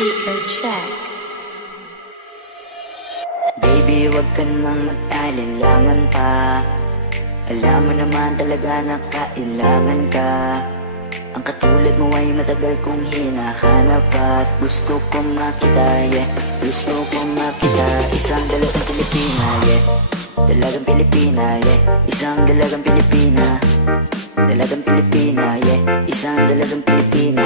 Speaker check. Baby, wag ka namang mag-alinlangan pa. Alam mo naman talaga na kailangan ka. Ang katulad mo ay matagal kong hinahanap at gusto kong makita, yeah. Gusto kong makita, isang dalagang Pilipina, yeah. Dalagang Pilipina, yeah. Isang dalagang Pilipina. Dalagang Pilipina, yeah. Isang dalagang Pilipina.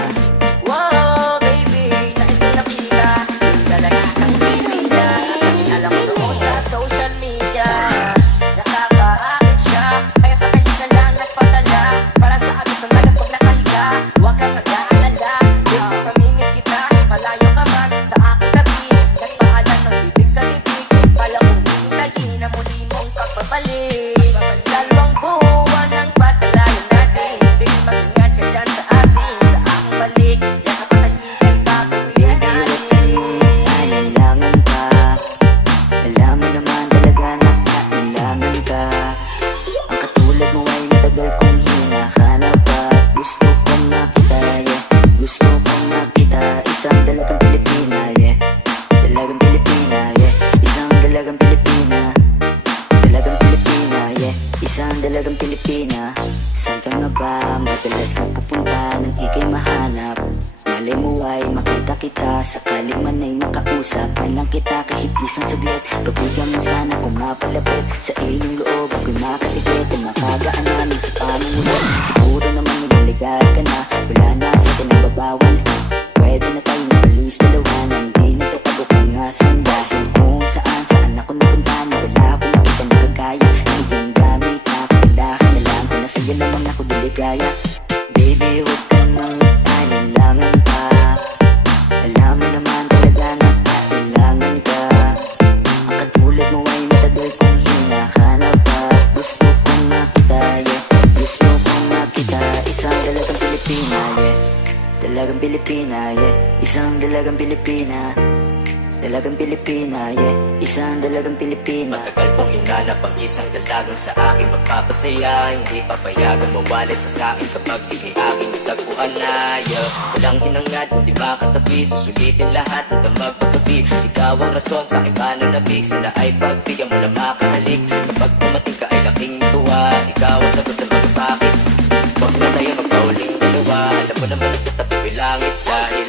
Wow, baby, nais ko nakita yung dalaga ng Pilipina. Alam mo noon sa social media, nakakaakit siya, kaya sa kanya na lang nagpadala. Para sa akin sa nalang pag nakahiga, huwag kang mag-aalala. Baby, pamimiss kita, malayo ka man sa aking tabi. Nagpaalam ng bibig sa bibig, pala kong hintayin na muli mong pagbabalik. Dalawang buwan ng pagkalayo natin, baby, mag-ingat ka dyan sa atin. Sa aking balik, yakap at talikay, tatawin natin. Alinlangan pa. Alam mo naman talaga na kailangan ka. Ang katulad mo ay matagal kong hinahanap at gusto kong makita, yeah. Gusto kong makita, isang dalagang Pilipina, yeah. Dalagang Pilipina, yeah. Isang dalagang Pilipina. Dalagang Pilipina, yeah. Isang dalagang Pilipina. Saan ka nga ba madalas nagpupunta nang ika'y mahanap? Malay mo ay makita kita, sakaling man ay makausap lang kita kahit isang saglit. Pagbigyan mo sana kung mapalapit sa iyong loob. Ako'y makatigit at makagaan namin sa pamumulat. Siguro naman nagaligal ka na, wala na sa pinagbabawan. Pwede na tayong malis dalawa na hindi natatago kung nasan. Dahil kung saan ako napunta na wala akong makita na kagaya. Iyong gamit na kagandahan na lang kung nasa iyo lamang ako diligaya. Baby, huwag ka nang alinlangan pa. Alam mo naman talaga na kailangan ka. Ang katulad mo ay matagal kong hinahanap at gusto kong makita, yeah. Gusto kong makita, isang dalagang Pilipina, yeah. Dalagang Pilipina, yeah. Isang dalagang Pilipina. Dalagang Pilipina, yeah. Isang dalagang Pilipina. Matagal kong hinanap ang isang dalagang sa akin magpapasaya. Hindi papayagan mawalit pa sa akin kapag ikay aking nagtagpuan na, yeah. Walang hinangad, hindi makatabi, susulitin lahat ng damag paggabi. Ikaw ang rason sa aking pananabik, sana ay pagbigyan mo na makahalik. Kapag dumating ka ay laking tuwa, ikaw ang sagot sa mga bakit. Huwag na tayo magpauling dalawa, alam mo naman na sa tabi ko'y langit. Dahil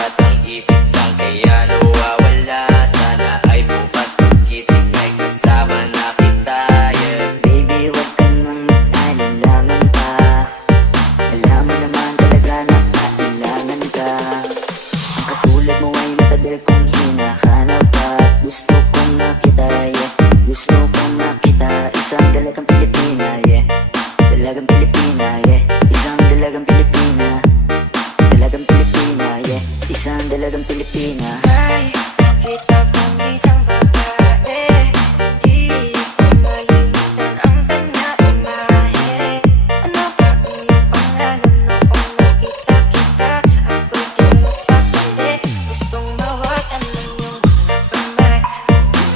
at ang isip lang kaya nawawala. Sana ay bukas pagkising ay kasama na kita, yeah. Baby, huwag ka nang mag-alinlangan pa. Alam mo naman talaga na kailangan ka. Ang katulad mo ay matagal kong hinahanap at gusto kong makita, yeah. Gusto kong makita, isang dalagang Pilipina, yeah. Dalagang Pilipina, yeah. Isang dalagang Pilipina. Dalagang Pilipina, yeah. Isang dalagang Pilipina. Ay, nakita kong isang babae, di ko malimutan ang kanyang imahe. Ano ba iyong pangalan noong nakita kita? Ako'y di mapapali, gustong mawakan ng iyong kamay.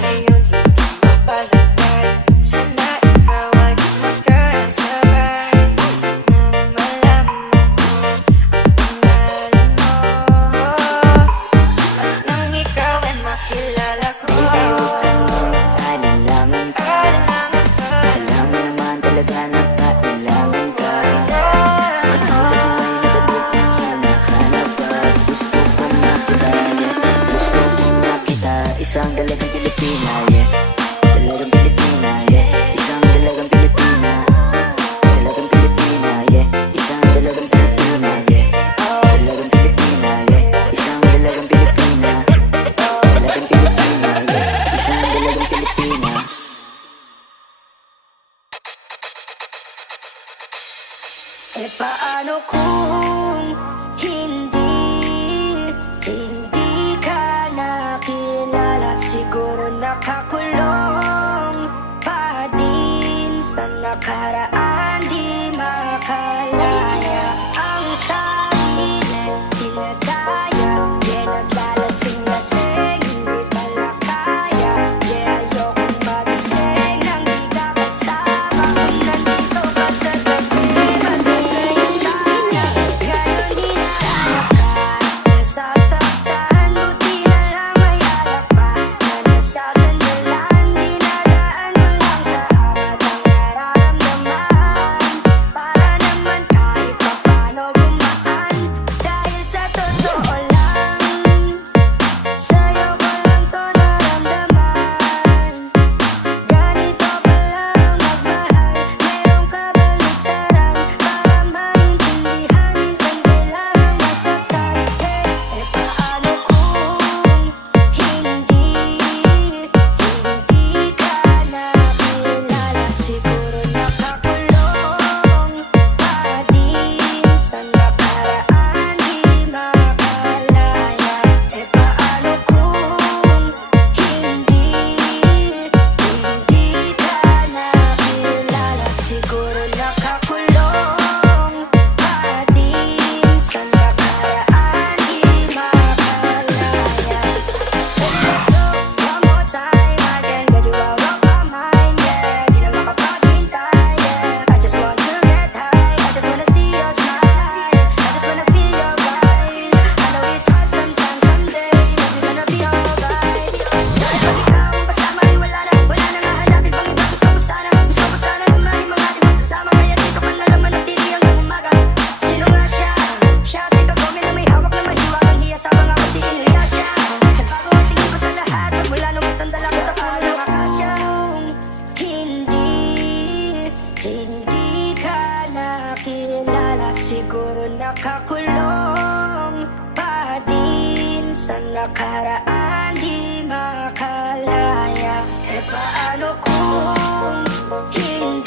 Ngayon hindi mapalagay, sana ikaw ay magkasabay. Nang malaman ko ang pangalan mo, at nang ikaw ay makilala ko. Baby, huwag ka nang mag-alinlangan pa. Kailangan ka, Alam mo naman talaga na kailangan ka. Katulad mo ay matagal kong hinahanap at gusto kong makita, yeah. Gusto kong makita, isang dalagang Pilipina, yeah. Dalagang Pilipina, yeah. Isang dalagang Pilipina. Dalagang Pilipina, yeah. Isang dalagang Pilipina, yeah. Dalagang Pilipina, yeah. Isang dalagang Pilipina. Dalagang Pilipina, yeah. Isang dalagang Pilipina. eh paano kung hindi ka nakilala? Siguro nakakilala sa nakaraan di makalaya. E paano kung hindi